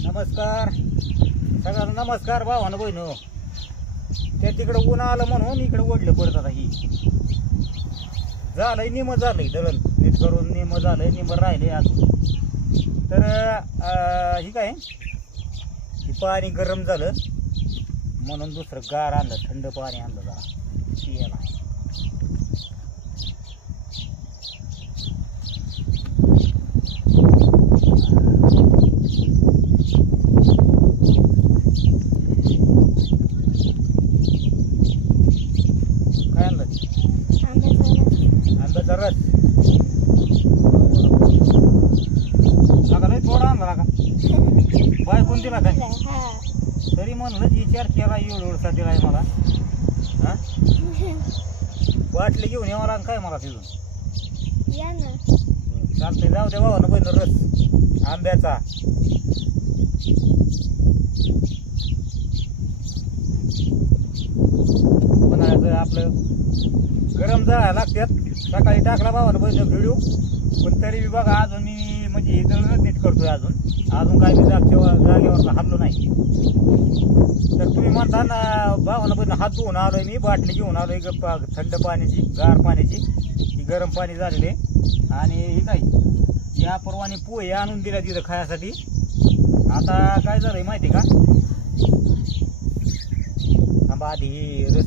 नमस्कार. सगळ्यांना नमस्कार भावानं बहिण. त्या तिकडं ऊन आलं म्हणून इकडे ओढलं परत आता ही. झालंय निम झालंय दळण नीट करून निम झालंय निम राहिले अजून. तर ही काय? ही पाणी गरम झालं. म्हणून दुसरं गार आणलं. थंड पाणी आणलं जरा. पियाला काय आणलं आंब्याचा रस का नाही थोडा आणला का बाय कोण दिला काय तरी म्हणलं विचार केला एवढ एवढसा दिलाय मला. हा? बाटली घेऊन यावं लागेल काय मला तिथून? ना. चालतंय जाऊ दे बाबा बहिण रस. आंब्याचा. उन्हाळ्याचं आपलं गरम जायला लागतात सकाळी टाकला बाबा बहिण व्हिडिओ. पण तरी बी बघा अजून मी म्हणजे हे दळणच नीट करतोय अजून. अजून काही मी जागेवर हल्लो नाही. तर तुम्ही म्हणता ना भावानं बहिण हात धुवून आलोय मी बाटली घेऊन आलोय ग- थंड पाण्याची गार पाण्याची. गरम पाणी झालेले आणि ही काही या परवाने पोहे आणून दिल्या तिथं खायासाठी. आता काय झालंय माहिती का? थांबा आधी ही रस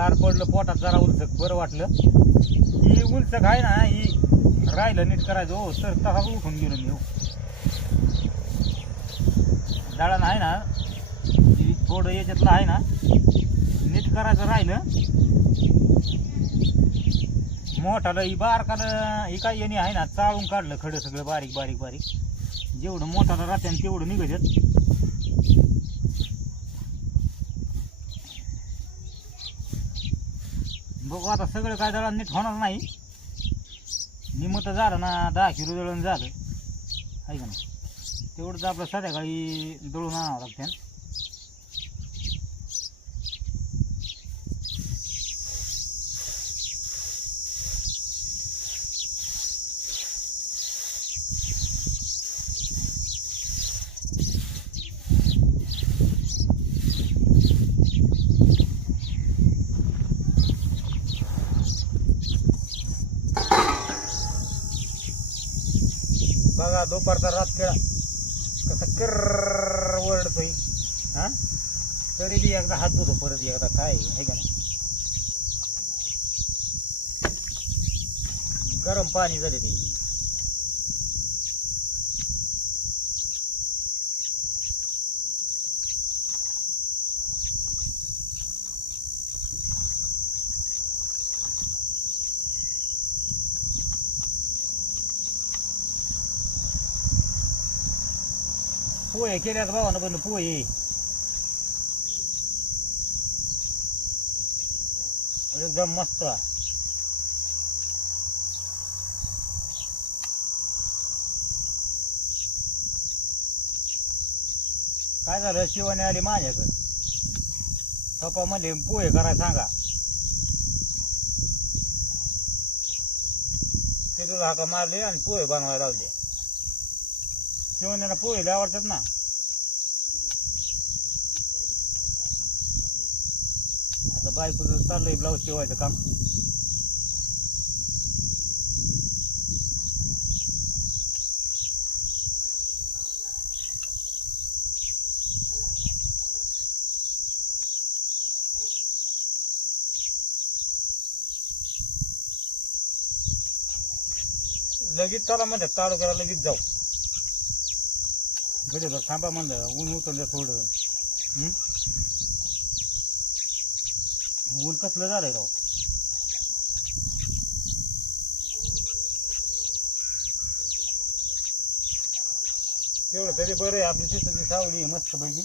गार पडलं पोटात जरा उलचक बरं वाटलं. ही उलचक आहे ना ही राहिलं नीट करायचं. हो तर तसाच उठून गेलो मी हो. दळण आहे ना थोडं याच्यातलं आहे ना नीट करायचं राहिलं. मोठालं ही बारकाला ही काय येणे आहे ना चाळून काढलं खडं सगळं बारीक बारीक बारीक. जेवढं मोठालं राहते तेवढं निघत बघू आता सगळं काय झालं नीट होणार नाही. निमत झालं ना दहा किलो दळण झालं. आहे का नाही? तेवढंच आपलं संध्याकाळी दळून आणावं लागते. बघा दुपारचा रात खेळा. कसा कर वरडतोय हा? तरी बी एकदा हात धुतो परत एकदा काय आहे का नाही? गरम पाणी झाले ते. पोहे केल्यात भावानं पण पोहे एकदम मस्त काय झालं शिवाने आली माझ्याकडं पप्पा म्हणले पोहे करायला सांगा तिथून हाका मारले आणि पोहे बनवायला लावले शिवण्याला पोहे लय आवडतात ना. आता बायकोचं चाललंय ब्लाऊज शिवायचं काम. लगेच चला चालू तालुक्याला लगेच जाऊ. घडीभर थांबा म्हणलं ऊन उतरलं थोडं. ऊन कसलं झालंय राव? तेवढं तरी बरं आहे आपली तिथं सावली आहे मस्त पैकी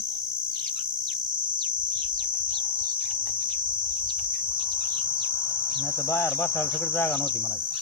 नाही तर बाहेर बसायला सगळी जागा नव्हती म्हणायची.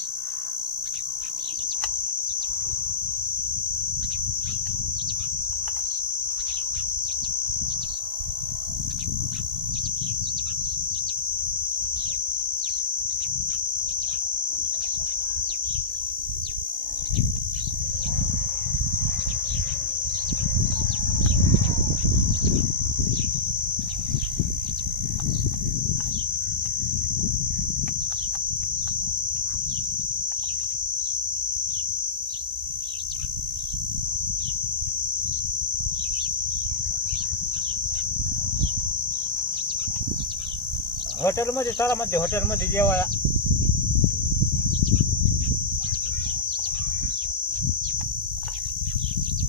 हॉटेलमध्ये चला म्हणते हॉटेलमध्ये जेवायला.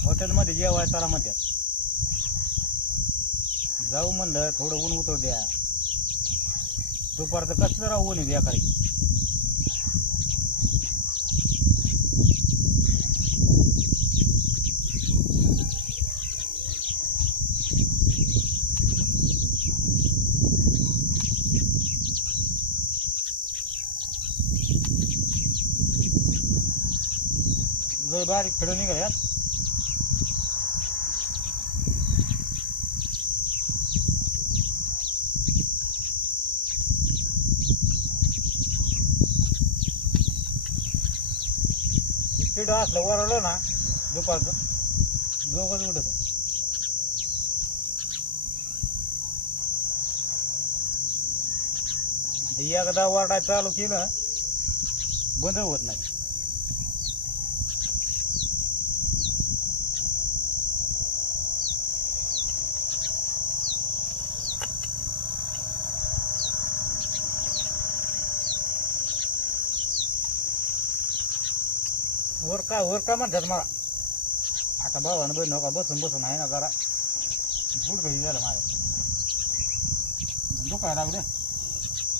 हॉटेलमध्ये जेवाय चला म्हणतात. जाऊ म्हणलं थोडं ऊन उतर द्या. दुपारचं कसलं राहू ऊन द्या खरी बारीक बारीक खेळून निघाल्यात तिथं असलं वरवलं ना दुपारचं दोघंच उठत. एकदा वरडाय चालू केलं बंद होत नाही. वर काय वर काय म्हणतात मला. आता बाबानं बहीण नका बसून बसून आहे ना जरा. बुट घरी झालं माझ्या दुखाय लागले.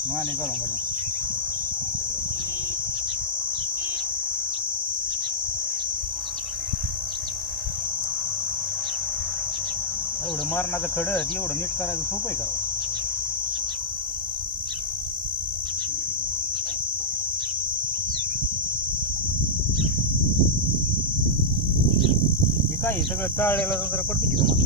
माने करून करून एवढं मारण्याचं खडं एवढं नीट करायचं खूप आहे का? काय हे? सगळं चाळलेलं जरा पडते की तुम्हाला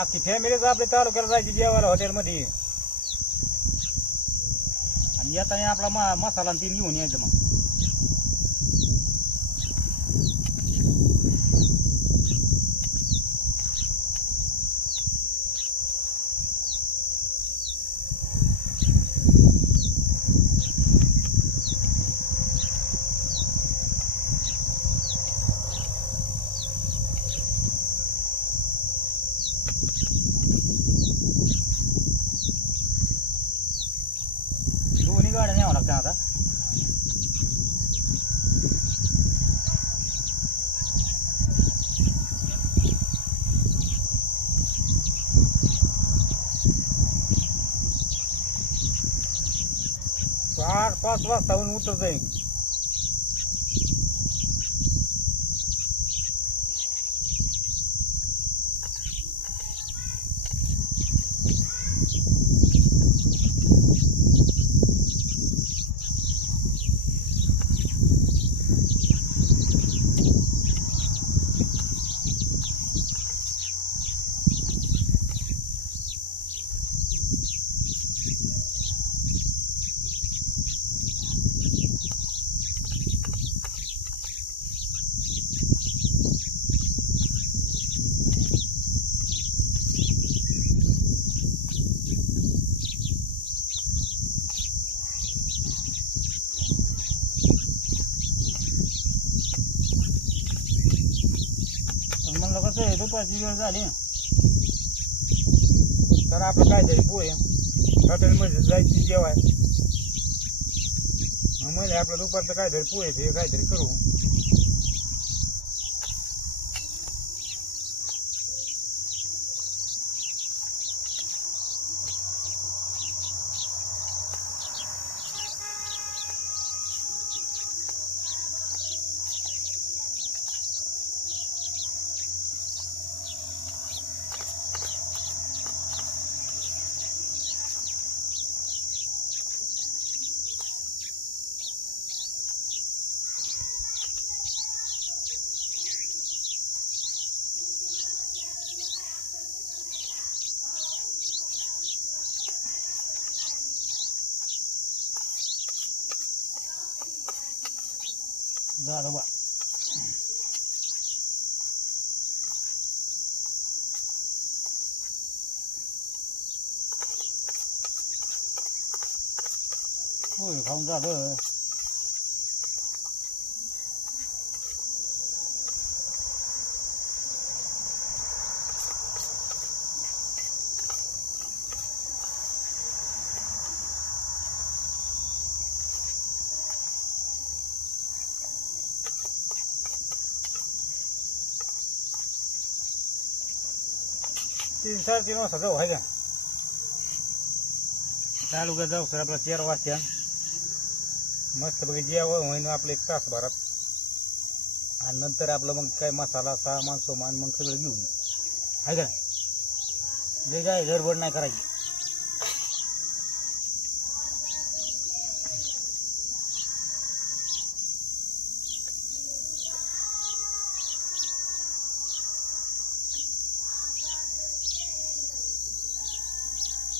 अख्खी फॅमिलीच आपल्या तालुक्याला जायची जेवायला हॉटेलमध्ये आणि येताना आपला मा मसाला आणि तीन घेऊन यायचं मग. पाच वाजता होऊन उतरत जाईल कसं आहे दुपारची वेळ झाली तर आपलं काहीतरी पोहे हॉटेलमध्ये जायची जेवाय मग म्हणजे आपलं दुपारचं काहीतरी पोहे ते काहीतरी करू झालं बा होय खाऊन झालं तीन साडेतीन वाजता जाऊ आहे का? चालू जाऊ सर आपला चार वाजता मस्तपैकी जेवण होईन आपलं एक तासभरात. आणि नंतर आपलं मग काय मसाला सामान सोमान मग सगळं घेऊन येऊ. आहे का नाही? लय काय गडबड नाही करायची.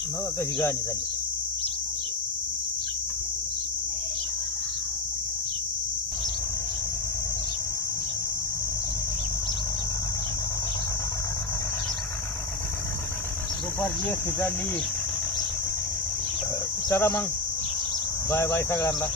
मग कशी गाणी झाली. दुपारची एसटी चालली. चला मग. बाय बाय सगळ्यांना.